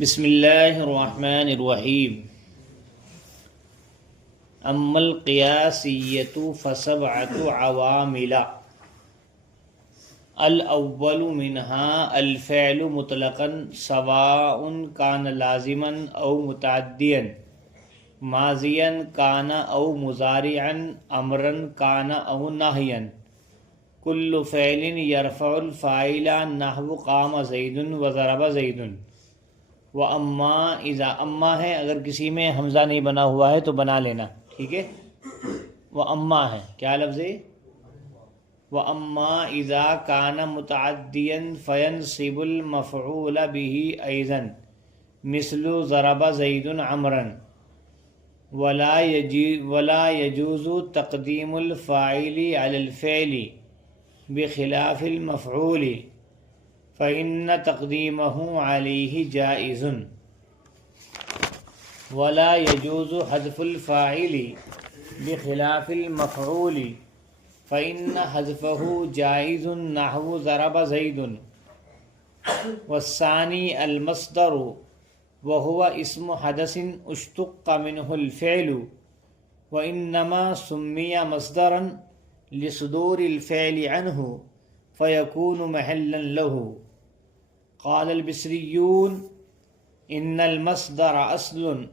بسم اللہ الرحمن الرحیم اما القیاسیۃ فسبعۃ عوامل الاول منها الفعل مطلقا سواء كان لازما او متعدیا ماضیا كان او مضارعا امرا كان او نهیا كل فعل يرفع الفاعل نحو قام زید وضرب زید. وَأَمَّا اذا اما ہے، اگر کسی میں حمزہ نہیں بنا ہوا ہے تو بنا لینا، ٹھیک ہے. وَأَمَّا ہے کیا لفظ ہے؟ وَأَمَّا اذا كان متعدیا فينصب المفعول به ايضا مثل ضرب زید عمرا ولا يجوز تقديم الفاعل على الفعل بخلاف المفعول فإن تقديمه عليه جائز. ولا يجوز حذف الفاعل بخلاف المفعول فإن حذفه جائز نحو ضرب زيد. والثاني المصدر وهو اسم حدث اشتق منه الفعل وإنما سمي مصدرا لصدور الفعل عنه فيكون محلا له. قال البصريون إن المصدر أصل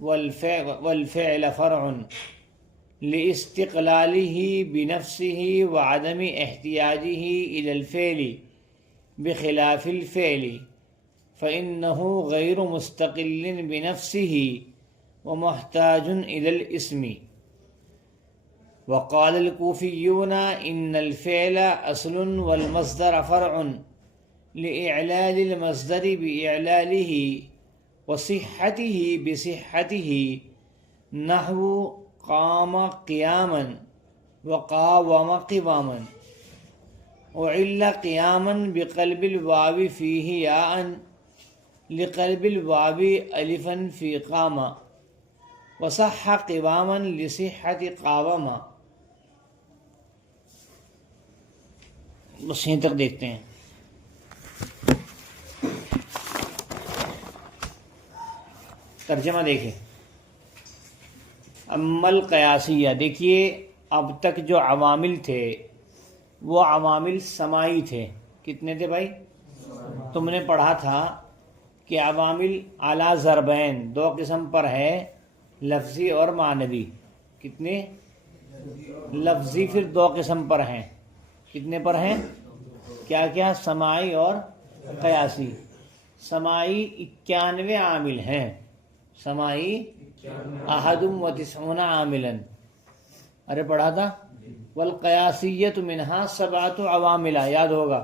والفعل فرع لاستقلاله بنفسه وعدم احتياجه إلى الفعل بخلاف الفعل فإنه غير مستقل بنفسه ومحتاج إلى الاسم. وقال الكوفيون إن الفعل أصل والمصدر فرع لإعلال المصدر بإعلاله وصحته بصحته نحو قام قياما وقاوم قواما. وعل قياما بقلب الواو فيه ياء لقلب الواو ألفا في قام وصح قواما لصحة قاوما. بس یہیں تک دیکھتے ہیں. ترجمہ دیکھیں. اما القیاسیہ، دیکھیے اب تک جو عوامل تھے وہ عوامل سماعی تھے. کتنے تھے بھائی؟ تم نے پڑھا تھا کہ عوامل اعلیٰ ضربین دو قسم پر ہے، لفظی اور معنوی. کتنے؟ لفظی پھر دو قسم پر ہیں. کتنے پر ہیں؟ کیا کیا؟ سماعی اور قیاسی. سماعی 91 عامل ہیں. سماعی 91 عاملا. ارے پڑھا تھا. والقیاسیۃ منہا 7 عوامل، یاد ہوگا.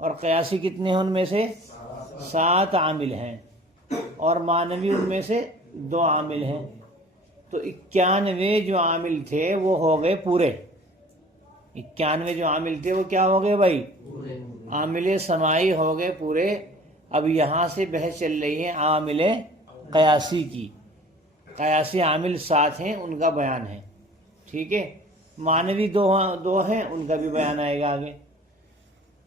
اور قیاسی کتنے ہیں؟ ان میں سے 7 عامل ہیں، اور معنوی ان میں سے 2 عامل ہیں. تو 91 جو عامل تھے وہ ہو گئے پورے. 91 جو عامل تھے وہ کیا ہو گئے بھائی؟ عامل سماعی ہو گئے پورے. اب یہاں سے بحث چل رہی ہے عامل قیاسی کی. قیاسی عامل 7 ہیں، ان کا بیان ہے. ٹھیک ہے. معنوی 2 ہیں، ان کا بھی بیان آئے گا آگے.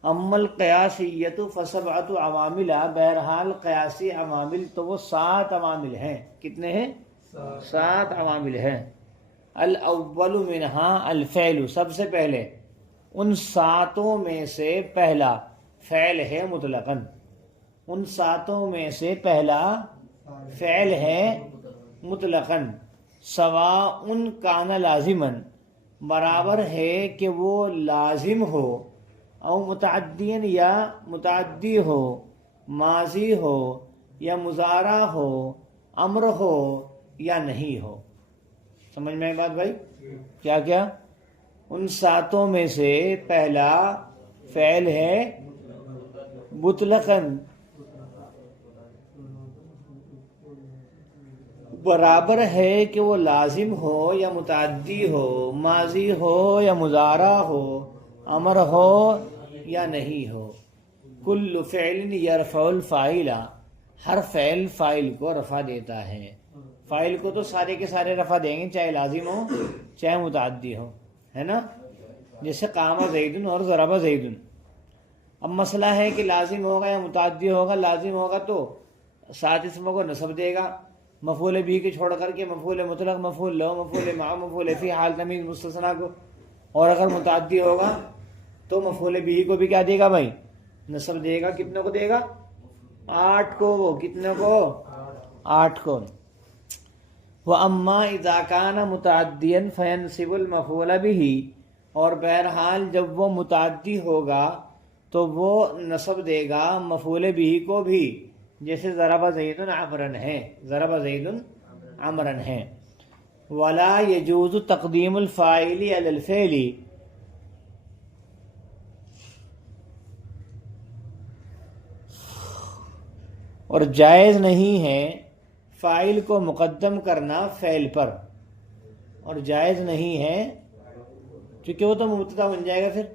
اما القیاسیۃ فسبعۃ عوامل، بہرحال قیاسی عوامل تو وہ 7 عوامل ہیں. کتنے ہیں؟ 7 عوامل ہیں. الاول منہا الفعل، سب سے پہلے ان 7 میں سے پہلا فعل ہے مطلقاً. ان 7 میں سے پہلا فعل ہے مطلقاً. سواء کان لازما، برابر ہے کہ وہ لازم ہو، او متعدین یا متعدی ہو، ماضی ہو یا مضارع ہو، امر ہو یا نہیں ہو. سمجھ میں آئی بات بھائی؟ کیا کیا؟ ان 7 میں سے پہلا فعل ہے مطلقاً، برابر ہے کہ وہ لازم ہو یا متعدی ہو، ماضی ہو یا مضارع ہو، امر ہو یا نہیں ہو. کل فعل یرفع الفاعل، ہر فعل فاعل کو رفع دیتا ہے. فاعل کو تو سارے کے سارے رفع دیں گے، چاہے لازم ہو چاہے متعدی ہو، ہے نا. جیسے قام زید اور ضرب زید. اب مسئلہ ہے کہ لازم ہوگا یا متعدی ہوگا. لازم ہوگا تو ساتھ اسم کو نصب دے گا مفعول بھی کے چھوڑ کر کے مفعول مطلق، مفعول لو، مفعول مع، مفعول فی، حال تمیز مستثنیٰ کو. اور اگر متعدی ہوگا تو مفعول بھی کو بھی کیا دے گا بھائی؟ نصب دے گا. کتنے کو دے گا؟ 8 کو. وہ کتنے کو؟ 8 کو. وَأَمَّا إِذَا كَانَ مُتَعَدِّيًا فَيَنْصِبُ الْمَفْعُولَ بِهِ، اور بہرحال جب وہ متعدی ہوگا تو وہ نصب دے گا مفعول بھی کو بھی. جیسے ضرب زید عمرا ہے، ضرب زید عمرا ہے. وَلَا يَجُوزُ تَقْدِيمُ الْفَاعِلِ عَلَى الْفِعْلِ، اور جائز نہیں ہے فاعل کو مقدم کرنا فعل پر. اور جائز نہیں ہے کیونکہ وہ تو مبتدا بن جائے گا. پھر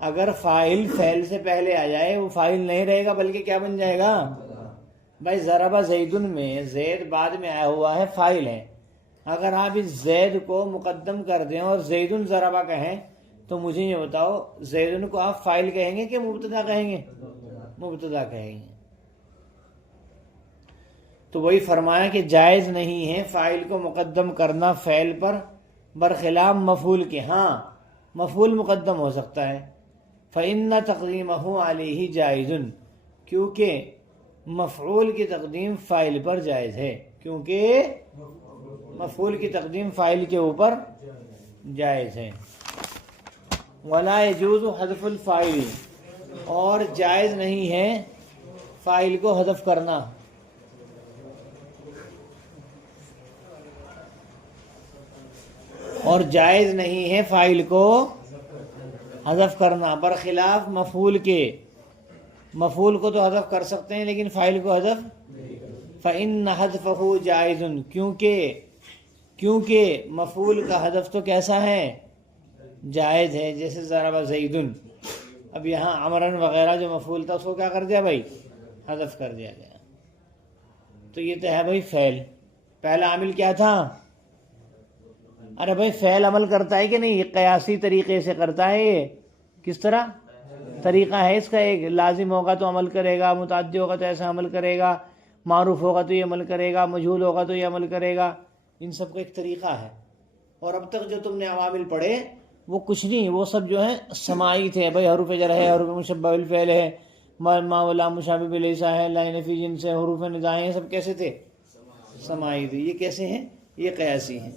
اگر فاعل فعل سے پہلے آ جائے وہ فاعل نہیں رہے گا بلکہ کیا بن جائے گا بھائی؟ ضرب زیدن میں زید بعد میں آیا ہوا ہے، فاعل ہے. اگر آپ اس زید کو مقدم کر دیں اور زیدن ضربہ کہیں تو مجھے یہ بتاؤ زیدن کو آپ فاعل کہیں گے کہ مبتدا کہیں گے؟ مبتدا کہیں گے. تو وہی فرمایا کہ جائز نہیں ہے فاعل کو مقدم کرنا فعل پر برخلاف مفعول کے. ہاں مفعول مقدم ہو سکتا ہے. فَإِنَّ تَقْدِيمَهُ عَلَيْهِ جَائِزٌ، کیونکہ مفعول کی تقدیم فاعل پر جائز ہے. کیونکہ مفعول کی تقدیم فاعل کے اوپر جائز ہے. وَلَا يَجُوزُ حَذْفُ الْفَاعِلِ، اور جائز نہیں ہے فاعل کو حذف کرنا. اور جائز نہیں ہے فاعل کو حذف کرنا برخلاف مفعول کے. مفعول کو تو حذف کر سکتے ہیں لیکن فاعل کو حذف فَإِنَّ حَذْفَهُ جَائِزٌ، کیونکہ مفعول کا حذف تو کیسا ہے؟ جائز ہے. جیسے ضرب زیدن، اب یہاں عمرن وغیرہ جو مفعول تھا اس کو کیا کر دیا بھائی؟ حذف کر دیا گیا. تو یہ تو ہے بھائی فعل. پہلا عامل کیا تھا؟ ارے بھائی فعل عمل کرتا ہے کہ نہیں؟ یہ قیاسی طریقے سے کرتا ہے. یہ کس طرح طریقہ ہے اس کا؟ ایک لازم ہوگا تو عمل کرے گا، متعدی ہوگا تو ایسا عمل کرے گا، معروف ہوگا تو یہ عمل کرے گا، مجہول ہوگا تو یہ عمل کرے گا. ان سب کا ایک طریقہ ہے. اور اب تک جو تم نے عوامل پڑھے وہ کچھ نہیں، وہ سب جو ہیں سماعی تھے بھائی. حروف جر ہے، حروف مشبہ بالفعل ہے، ما ولا مشابہ بلیسا ہے، لا نفی جنس ہے، حروف ندائیں ہیں، سب کیسے تھے؟ سماعی تھے. یہ کیسے ہیں؟ یہ قیاسی ہیں.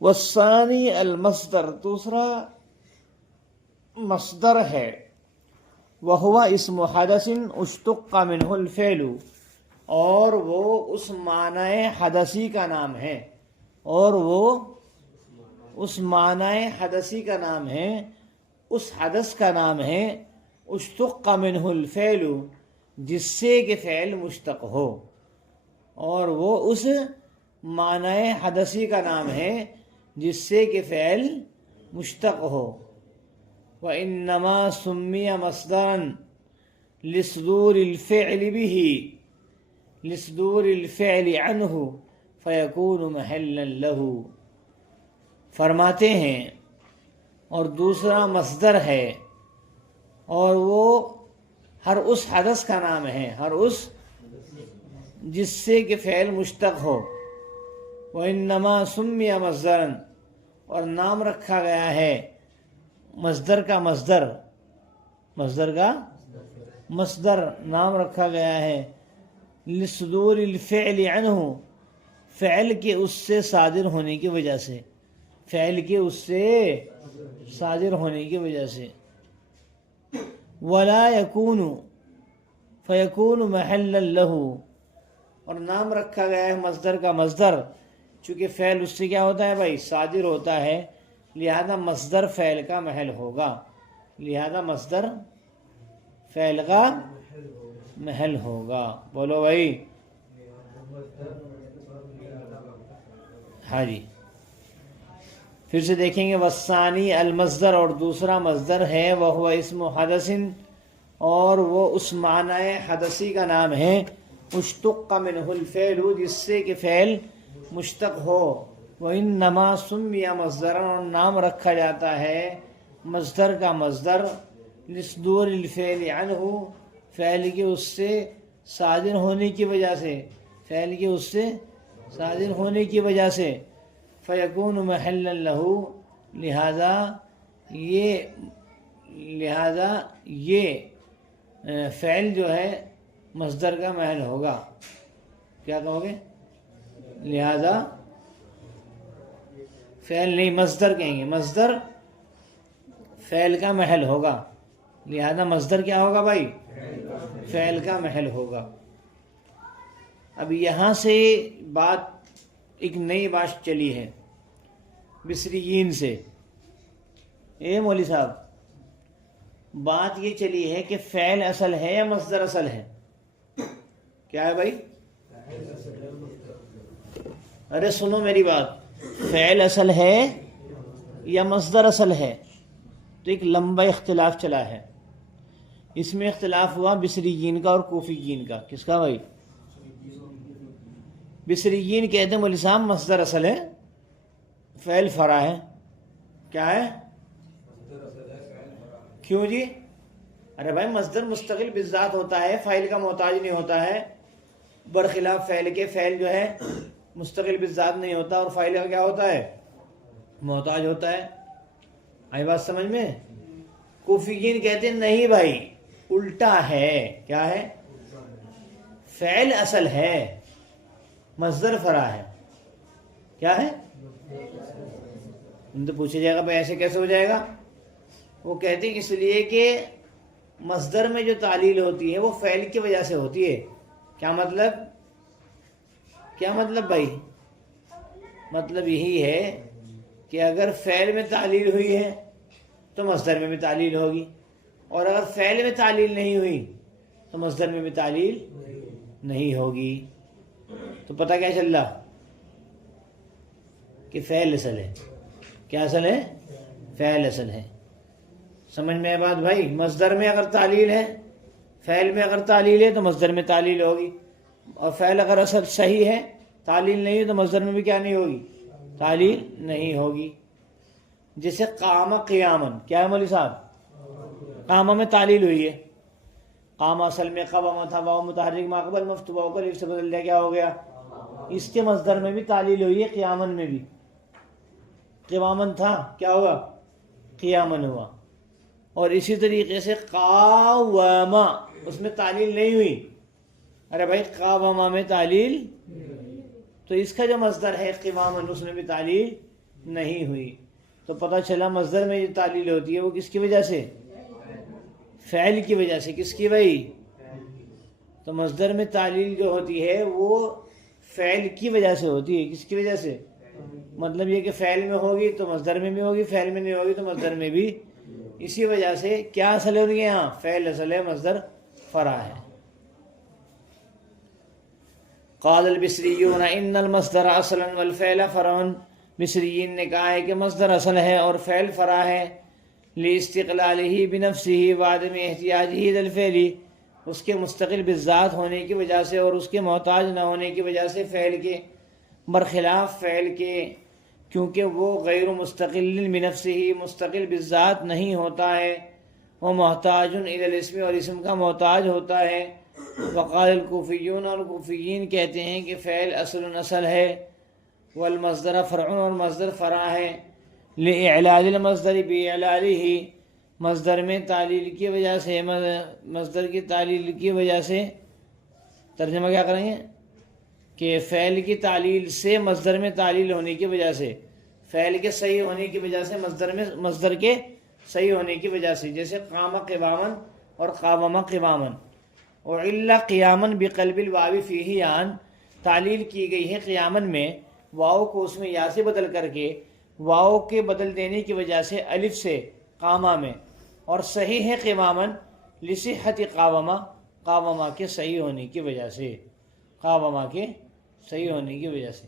والثانی المصدر، دوسرا مصدر ہے. وہو اسم حدث اشتق منہ الفعل، اور وہ اس معنی حدثی کا نام ہے. اور وہ اس معنی حدثی کا نام ہے، اس حدث کا نام ہے اشتق منہ الفعل، جس سے کہ فعل مشتق ہو. اور وہ اس معنی حدثی کا نام ہے جس سے کہ فعل مشتق ہو. وَإِنَّمَا سُمِّيَ مَصْدَرًا لِصُدُورِ الْفِعْلِ بِهِ لِصُدُورِ الْفِعْلِ عَنْهُ فَيَكُونُ مَحَلًّا لَهُ. فرماتے ہیں اور دوسرا مصدر ہے، اور وہ ہر اس حدث کا نام ہے، ہر اس جس سے کہ فعل مشتق ہو. وَإِنَّمَا سُمِّيَ مَصْدَرًا، اور نام رکھا گیا ہے مصدر کا مصدر، مصدر کا مصدر نام رکھا گیا ہے لصدور الفعل عنہ، فعل کے اس سے صادر ہونے کی وجہ سے، فعل کے اس سے صادر ہونے کی وجہ سے. ولا یکون فیکون محلا لہ، اور نام رکھا گیا ہے مصدر کا مصدر، چونکہ فعل اس سے کیا ہوتا ہے بھائی؟ صادر ہوتا ہے، لہذا مصدر فعل کا محل ہوگا. لہذا مصدر فعل کا محل ہوگا. بولو بھائی. ہاں جی، پھر سے دیکھیں گے. والثانی المصدر، اور دوسرا مصدر ہے وہو اسم حدث، اور وہ اس معنی حدثی کا نام ہے اشتق منہ الفعل، جس سے کہ فعل مشتق ہو. وَإِنَّمَا سُمِّيَ مَصْدَرًا، اور نام رکھا جاتا ہے مصدر کا مصدر لصدور الفعل عنہ، فعل کے اس سے صادر ہونے کی وجہ سے، فعل کے اس سے صادر ہونے کی وجہ سے، فیکون محلا لہ، لہذا یہ فعل جو ہے مصدر کا محل ہوگا. کیا کہو گے؟ لہذا فعل نہیں، مصدر کہیں گے، مصدر فعل کا محل ہوگا. لہذا مصدر کیا ہوگا بھائی؟ فعل کا محل ہوگا. اب یہاں سے بات ایک نئی بات چلی ہے بصریین سے. اے مولوی صاحب، بات یہ چلی ہے کہ فعل اصل ہے یا مصدر اصل ہے؟ کیا ہے بھائی؟ ارے سنو میری بات، فعل اصل ہے یا مصدر اصل ہے؟ تو ایک لمبا اختلاف چلا ہے. اس میں اختلاف ہوا بصریین کا اور کوفیین کا. کس کا بھائی؟ بصریین کہتے ہیں مولوی صاحب مصدر اصل ہے، فعل فرع ہے. کیا ہے؟ کیوں جی؟ ارے بھائی مصدر مستقل بالذات ہوتا ہے، فاعل کا محتاج نہیں ہوتا ہے، برخلاف فعل کے. فعل جو ہے مستقل بالذات نہیں ہوتا اور فاعل کا کیا ہوتا ہے؟ محتاج ہوتا ہے. آئی بات سمجھ میں؟ کوفیین کہتے ہیں نہیں بھائی، الٹا ہے. کیا ہے؟ فعل اصل ہے، مصدر فرع ہے. کیا ہے؟ ان تو پوچھا جائے گا بھائی ایسے کیسے ہو جائے گا؟ وہ کہتے ہیں اس لیے کہ مصدر میں جو تعلیل ہوتی ہے وہ فعل کی وجہ سے ہوتی ہے. کیا مطلب؟ کیا مطلب بھائی؟ مطلب یہی ہے کہ اگر فعل میں تعلیل ہوئی ہے تو مصدر میں بھی تعلیل ہوگی، اور اگر فعل میں تعلیل نہیں ہوئی تو مصدر میں بھی تعلیل نہیں ہوگی. تو پتہ کیا چل رہا؟ کہ فعل اصل ہے. کیا اصل ہے؟ فعل اصل ہے. سمجھ میں آئے بات بھائی؟ مصدر میں اگر تعلیل ہے، فعل میں اگر تعلیل ہے تو مصدر میں تعلیل ہوگی، اور فعل اگر اصل صحیح ہے، تعلیل نہیں ہے، تو مصدر میں بھی کیا نہیں ہوگی؟ تعلیل نہیں ہوگی. جیسے قام قیامن، کیا ہے مولوی صاحب؟ قامہ میں تعلیل ہوئی ہے. قام اصل میں قوامہ تھا، واو متحرک ماقبل مفتوح ہو کر سے بدل دیا، کیا ہو گیا؟ اس کے مصدر میں بھی تعلیل ہوئی ہے، قیامن میں بھی. قوامن تھا، کیا ہوا؟ قیامن ہوا. اور اسی طریقے سے قاوما، اس میں تعلیل نہیں ہوئی. ارے بھائی قاوما میں تعلیل، تو اس کا جو مصدر ہے قوامن، اس میں بھی تعلیل نہیں ہوئی. تو پتہ چلا مصدر میں جو تعلیل ہوتی ہے وہ کس کی وجہ سے؟ فعل کی وجہ سے. کس کی بھائی؟ تو مصدر میں تعلیل جو ہوتی ہے وہ فعل کی وجہ سے ہوتی ہے. کس کی وجہ سے؟ مطلب یہ کہ فعل میں ہوگی تو مصدر میں بھی ہوگی، فعل میں نہیں ہوگی تو مصدر میں بھی. اسی وجہ سے کیا اصل ہے ان کے یہاں؟ فعل اصل ہے، مصدر فرع ہے. قال البصریون ان المصدر اصلا والفعل فرع، بصریین نے کہا ہے کہ مصدر اصل ہے اور فعل فرع ہے. لاستقلالہ بنفسہ وعدم احتیاجہ الی الفعل، اس کے مستقل بالذات ہونے کی وجہ سے اور اس کے محتاج نہ ہونے کی وجہ سے فعل کے، برخلاف فعل کے، کیونکہ وہ غیر مستقل بنفسہ، مستقل بالذات نہیں ہوتا ہے. وہ محتاج الی الاسم، اور اسم کا محتاج ہوتا ہے. وقال الکوفیون، اور کوفیین کہتے ہیں کہ فعل اصل ہے، والمصدر فرع، اور مصدر فرع ہے. لإعلال المصدر بإعلالہ، مصدر میں تعلیل کی وجہ سے، مصدر کی تعلیل کی وجہ سے، ترجمہ کیا کریں گے کہ فعل کی تعلیل سے مصدر میں تعلیل ہونے کی وجہ سے، فعل کے صحیح ہونے کی وجہ سے مصدر کے صحیح ہونے کی وجہ سے. جیسے قام قوامن اور قاوم قوامن. وعلا قیامن بقلب الواو فیہ یان، تعلیل کی گئی ہے قیامن میں، واو کو اس میں یا سے بدل کر کے، واو کے بدل دینے کی وجہ سے الف سے قامہ میں. اور صحیح ہے قوامن لصحت قاومہ، قاومہ کے صحیح ہونے کی وجہ سے، قاومہ کے صحیح ہونے کی وجہ سے.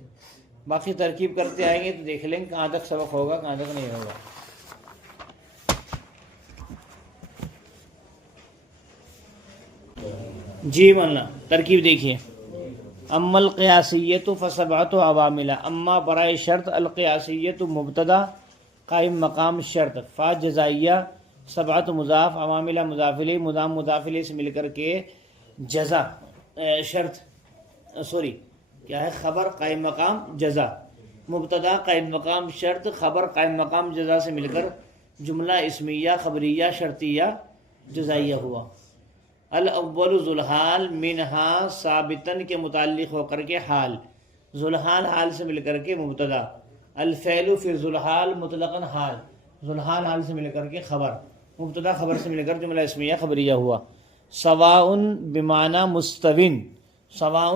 باقی ترکیب کرتے آئیں گے تو دیکھ لیں کہاں تک سبق ہوگا کہاں تک نہیں ہوگا. جی مولانا ترکیب دیکھیے. اما القیاسیۃ فسبعۃ عوامل، اما برائے شرط، القیاسیۃ مبتدا قائم مقام شرط، فا جزائیہ سبعت مضاف، عواملہ مضاف الیہ، مدام مضاف الیہ سے مل کر کے جزا شرط سوری کیا ہے خبر قائم مقام جزا، مبتدا قائم مقام شرط خبر قائم مقام جزا سے مل کر جملہ اسمیہ خبریہ شرطیہ جزائیہ ہوا۔ الاول ذوالحال منہا ثابتن کے متعلق ہو کر کے حال، ذوالحال حال سے مل کر کے مبتدا، الفعل فی ذوالحال مطلقاً حال، ذوالحال حال سے مل کر کے خبر، مبتدا خبر سے مل کر جملہ اسمیہ خبریہ ہوا۔ سواء بمعنی مستوین، سواء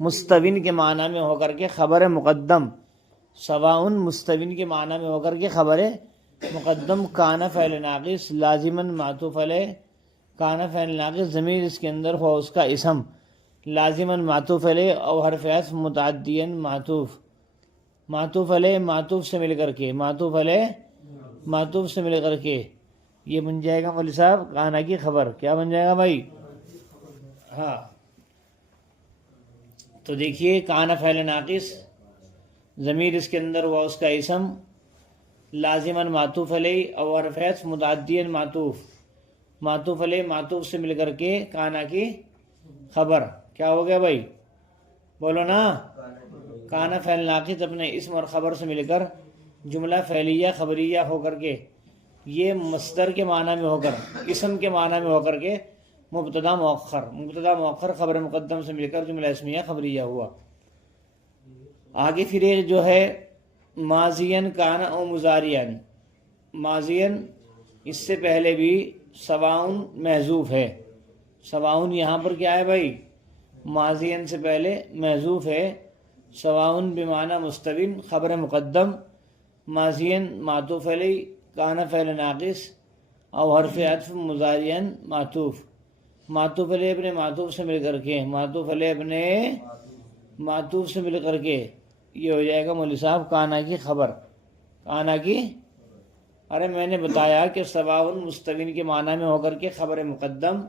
مستوین کے معنی میں ہو کر کے خبر مقدم، سواء مستوین کے معنی میں ہو کر کے خبر مقدم، کان فعل ناقص لازماً معطوف علیہ، کان فعل ناقص ضمیر اس کے اندر ہو اس کا اسم، لازماً معطوف علیہ اور حرف عطف متعدیاً معطوف، معطوف علیہ معطوف سے مل کر کے، معطوف علیہ معطوف سے مل کر کے یہ بن جائے گا مولوی صاحب کانا کی خبر، کیا بن جائے گا بھائی؟ ہاں تو دیکھیے کانا فعل ناقص ضمیر اس کے اندر ہوا اس کا اسم، لازماً معطوف علیہ اور حرف عطف متعدیاً معطوف، معطوف علیہ معطوف سے مل کر کے کانا کی خبر، کیا ہو گیا بھائی بولو نا؟ کانا فعل ناقص اپنے اسم اور خبر سے مل کر جملہ فعلیہ خبریہ ہو کر کے، یہ مصدر کے معنی میں ہو کر، اسم کے معنی میں ہو کر کے مبتدا مؤخر، مبتدا مؤخر خبر مقدم سے مل کر جملہ اسمیہ خبریہ ہوا۔ آگے پھر ایک جو ہے ماضین کانا او مضارعن، ماضین اس سے پہلے بھی سواؤن محذوف ہے، سواؤن یہاں پر کیا ہے بھائی؟ ماضین سے پہلے محذوف ہے، سواؤن بمعنی مستوین خبر مقدم، ماضین معطوف علیہ، کانا فعل ناقص اور حرف عطف مضارعن معطوف، معطوف علیہ اپنے معطوف سے مل کر کے، معطوف علیہ اپنے معطوف سے مل کر کے یہ ہو جائے گا مولوی صاحب کانا کی خبر، کانا کی، ارے میں نے بتایا کہ سواؤن مستوین کے معنی میں ہو کر کے خبر مقدم،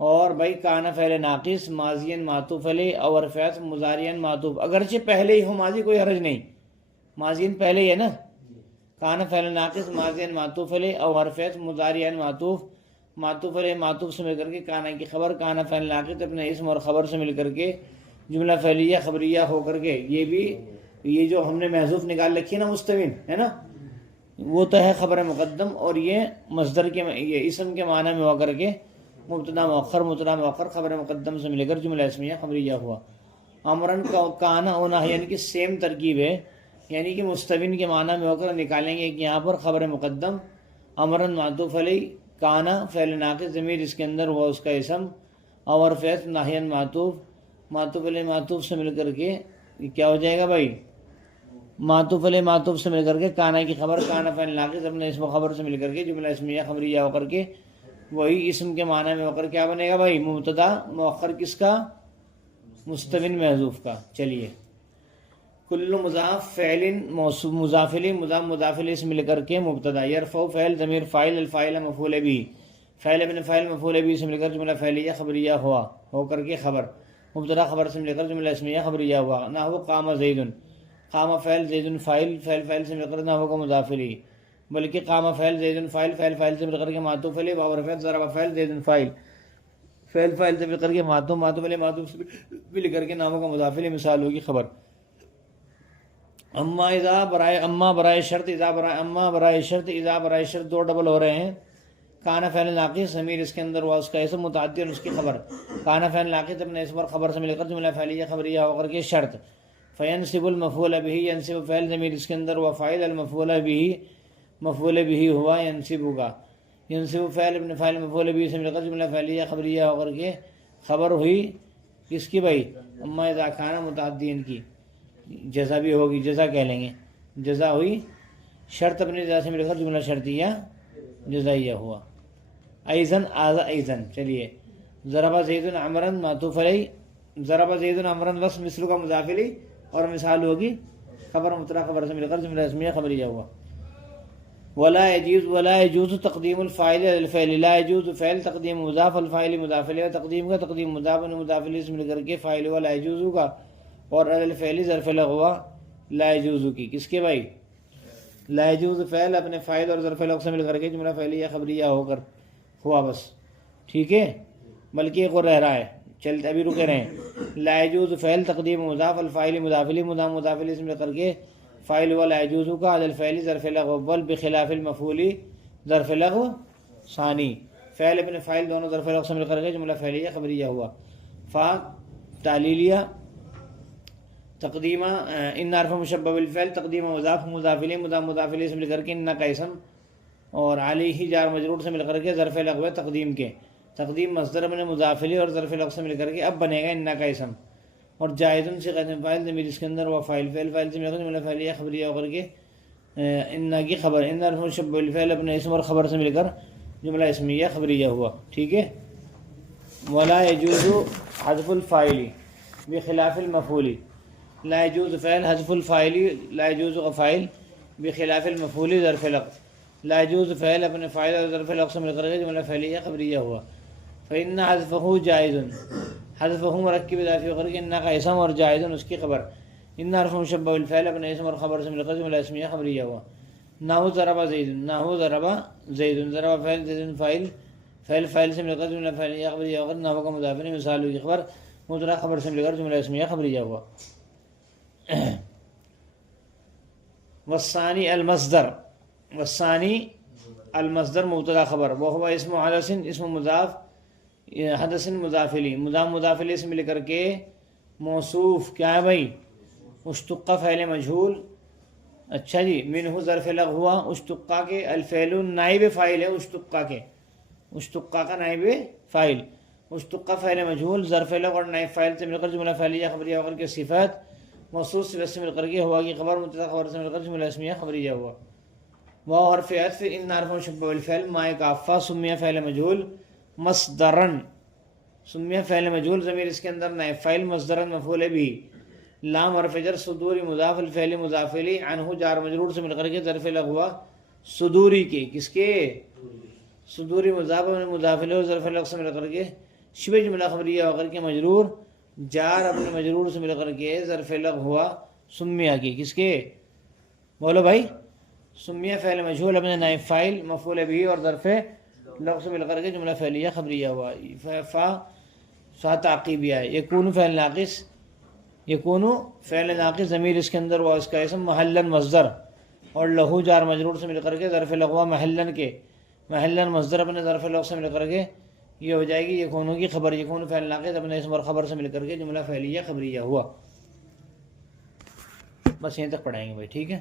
اور بھائی کانا فعل ناقص ماضین معطوف علیہ اور حرف عطف مضارعن معطوف، اگرچہ پہلے ہی ہو ماضی کوئی حرج نہیں، ماضین پہلے ہی ہے نا، کانا فعل ناقص ماضین معطوف علیہ اور حرف عطف مضارعن معطوف، معطوف علیہ معطوف سے مل کر کے کانا کی خبر، کانا فعل ناقص اپنے اسم اور خبر سے مل کر کے جملہ فعلیہ خبریہ ہو کر کے، یہ بھی یہ جو ہم نے محذوف نکال رکھی ہے نا مستوین ہے نا، وہ تو ہے خبر مقدم، اور یہ مصدر کے یہ اسم کے معنی میں ہو کر کے مبتدا مؤخر، مبتدا مؤخر خبر مقدم سے مل کر جملہ اسمیہ خبریہ ہوا۔ امرن کا کانا اور نہین کی سیم ترکیب ہے، یعنی کہ مستوین کے معنی میں ہو کر نکالیں گے کہ یہاں پر خبر مقدم امرن معطوف علیہ، کانا فعل ناقص ضمیر اس کے اندر ہوا اس کا اسم، اور فعل نہین معطوف، معطوف علیہ معطوف سے مل کر کے کیا ہو جائے گا بھائی؟ معطوف علیہ معطوف سے مل کر کے کانا کی خبر، کانا فعل ناقص اپنے اسم و خبر سے مل کر کے جملہ اسمیہ خبریہ ہو کر کے وہی اسم کے معنی میں ہو کر کیا بنے گا بھائی؟ مبتدا مؤخر کس کا؟ مستوین محذوف کا۔ چلیے کل مضاف فعل موصوف مضاف الیہ، مضاف مضاف الیہ سے مل کر کے مبتدا، یرفع فعل ضمیر فاعل، الفاعل مفعول به، فعل ابن فاعل مفعول به سے مل کر جملہ فعلیہ خبریہ ہوا ہو کر کے خبر، مبتدا خبر سے مل کر جملہ اسمیہ خبریہ ہوا۔ نحو قام زید، قام فعل زید فاعل، فعل فاعل سے مل کر نحو کا مضاف الیہ، بلکہ قام فعل زید فاعل، فعل فاعل سے مل کر کے معطوف علیہ، واو فعل ضرب فعل زید فاعل، فعل فاعل سے مل کر کے معطوف، معطوف علیہ معطوف سے مل کر کے نحو کا مضاف الیہ مثال ہوگی خبر۔ اما اذا برائے اما برائے شرط، اذا برائے اما برائے شرط، اذا برائے شرط دو ڈبل ہو رہے ہیں، کانا فعل ناقص ضمیر اس کے اندر ہوا اس کا اسم متعدی اور اس کی خبر، کانا فعل ناقص اپنے اسم اور خبر سے مل کر جملہ فعلیہ خبریہ ہو کر کے شرط، فینصب المفعول به، ینصب فعل ضمیر اس کے اندر ہوا فاعل، المفعول به مفعول به ہوا ینصب کا، ینصب فعل ابن فاعل مفعول به سے مل کر جملہ فعلیہ خبریہ ہو کر کے خبر ہوئی کس کی بھائی؟ اما اذا کانا متعدین کی، جزا بھی ہوگی، جزا کہہ لیں گے، جزا ہوئی، شرط اپنی جزا سے مل کر جملہ شرطیہ جزائیہ ہوا۔ ایزن آزا ایزن، چلیے ضرب زید عمرا معطوف علیہ، ضرب زید عمرا بس مثل کا مضاف الیہ اور مثال ہوگی خبر مبتدا خبر سے مل کر جملہ اسمیہ خبریہ ہوا۔ ولا يجوز تقدیم الفاعل علی الفعل، لا يجوز فعل تقدیم مضاف الفاعل مضاف الیہ، تقدیم کا تقدیم مضاف مضاف الیہ سے مل کر کے فاعل ہوا لا يجوز کا، اور علی الفعل ظرف لغوا لا يجوز کی، کس کے بھائی؟ لا یجوز فعل اپنے فاعل اور ظرف لغو سے مل کر کے جملہ فعلیہ خبریہ ہو کر ہوا بس، ٹھیک ہے، بلکہ ایک اور رہ رہا ہے، چلتے ابھی رکے رہے ہیں۔ لا یجوز فعل تقدیم مضاف الفاعل مضاف الیہ مضاف مضاف الیہ سے مل کر کے فاعل ہوا لا یجوز کا علی الفعل ظرف لغو اول بخلاف المفعول ظرف لغو ثانی، فعل اپنے فاعل دونوں ظرف لغو سے مل کر کے جملہ فعلیہ خبریہ ہوا۔ فا تعلیلیہ تقدیمہ ان حرف مشبہ بالفعل تقدیم مضاف مضاف الیہ مضاف مضاف الیہ سے مل کر کے ان کا اسم اور علیہ جار مجرور سے مل کر کے ظرف لغو تقدیم کے، تقدیم مصدر اپنے مضاف الیہ اور ظرف لغو سے مل کر کے اب بنے گا ان کا اسم، اور جائزن سے قسم فاعل ضمیر اس کے اندر وہ فاعل فعل فاعل سے مل کر جملہ فعلیہ خبریہ ہو کر کے ان کی خبر ان حرف مشبہ بالفعل اپنے اسم اور خبر سے مل کر جملہ اسمیہ خبریہ ہوا، ٹھیک ہے۔ ولا یجوز حذف الفاعل بخلاف المفعول، لا یجوز فعل حذف الفاعل لا یجوز فاعل بخلاف المفعول ظرف لغو، لا یجوز فعل اپنے فاعل اور ظرف لغو سے مل کر کے جملہ فعلیہ خبریہ ہوا۔ فإن حذفه جائز، حذفه مرکب اضافی ہو کر کے ان کا اسم اور جائز اس کی خبر، ان حرف مشبہ بالفعل اپنے اسم اور خبر سے مل کر جملہ اسمیہ خبریہ ہوا۔ نحو ضرب زید، نحو ضرب زید، ضرب فعل زید فاعل فعل فاعل سے مل کر جملہ فعلیہ خبریہ ہوا۔ نحو کا مضاف الیہ مثال کی خبر مبتدا خبر سے مل کر جملہ اسمیہ خبریہ ہوا۔ والثانی المصدر، والثانی المصدر مبتدا خبر وهو اسم حدث اسم مضاف حدث مضاف الیہ مضاف مضاف الیہ سے مل کر کے موصوف کیا ہے بھائی، اشتق فعل مجہول، اچھا جی، منہ ظرف لغو ہوا، اشتقا کے الفعل نائب فاعل ہے، اشتقا کے اشتقا کا نائب فاعل، اشتقا فعل مجہول ظرف لغو اور نائب فاعل سے مل کر جملہ فعلیہ خبریہ ہو کر کے صفت موصوف صفت سے مل کر کے ہوا کی خبر مبتدا خبر سے مل کر جملہ اسمیہ خبریہ ہوا۔ واو حرف عطف ان حرف مشبہ بالفعل ما کافہ سمیہ فعل مجہول مصدرن، سمیہ فعل مجہول ضمیر اس کے اندر نائب فاعل مصدرن مفعول بھی، لام حرف جر صدوری مضاف الفعل مضاف الیہ عنہ جار مجرور سے مل کر کے ظرف لغو ہوا صدوری کے، کس کے، صدوری مضاف مضاف الیہ ظرف لغو سے مل کر کے شبہ جملہ خبریہ ہو کر کے مجرور جار اپنے مجرور سے مل کر کے ظرف لغو ہوا سمیہ کی، کس کے، بولو بھائی، سمیہ فعل مجہول اپنے نائب فاعل مفعول بھی اور ظرف لغو سے مل کر کے جملہ فعلیہ خبریہ ہوا۔ فا تعقیبیہ ہے، یکون فعل ناقص، یکون فعل ناقص ضمیر اس کے اندر وہ اس کا اسم محلن مصدر اور لہو جار مجرور سے مل کر کے ظرف لغو ہوا محلن کے، محلن مصدر اپنے ظرف لغو سے مل کر کے یہ ہو جائے گی یکونوں کی خبر، یکون فعل ناقص اپنے اسم اور خبر سے مل کر کے جملہ فعلیہ خبریہ ہوا۔ بس یہیں تک پڑھائیں گے بھائی، ٹھیک ہے۔